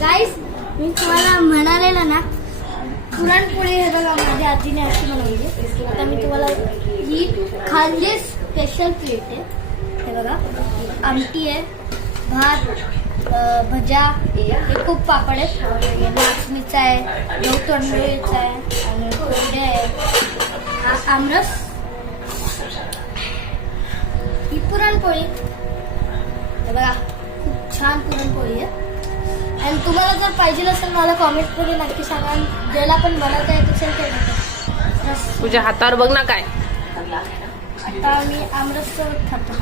गाईस मी तुम्हाला म्हणालेलं ना पुरणपोळी हे बघा माझ्या आजीने अशी बनवली. आता मी तुम्हाला ही खाल्ली स्पेशल प्लेट आहे. हे बघा आमटी आहे, भात, भजा, हे खूप पापड आहेत, नाचणीचा आहे, गहू तांदूळचा आहे आणि कोरडे आहे, हा आमरस, ही पुरणपोळी. हे बघा खूप छान पुरणपोळी आहे. आणि तुम्हाला जर पाहिजे असेल मला कॉमेंटमध्ये नक्की सांगा. ज्याला पण बनवता येत असेल ते तुझ्या हातावर बघ ना काय. आता मी आमरस खातो.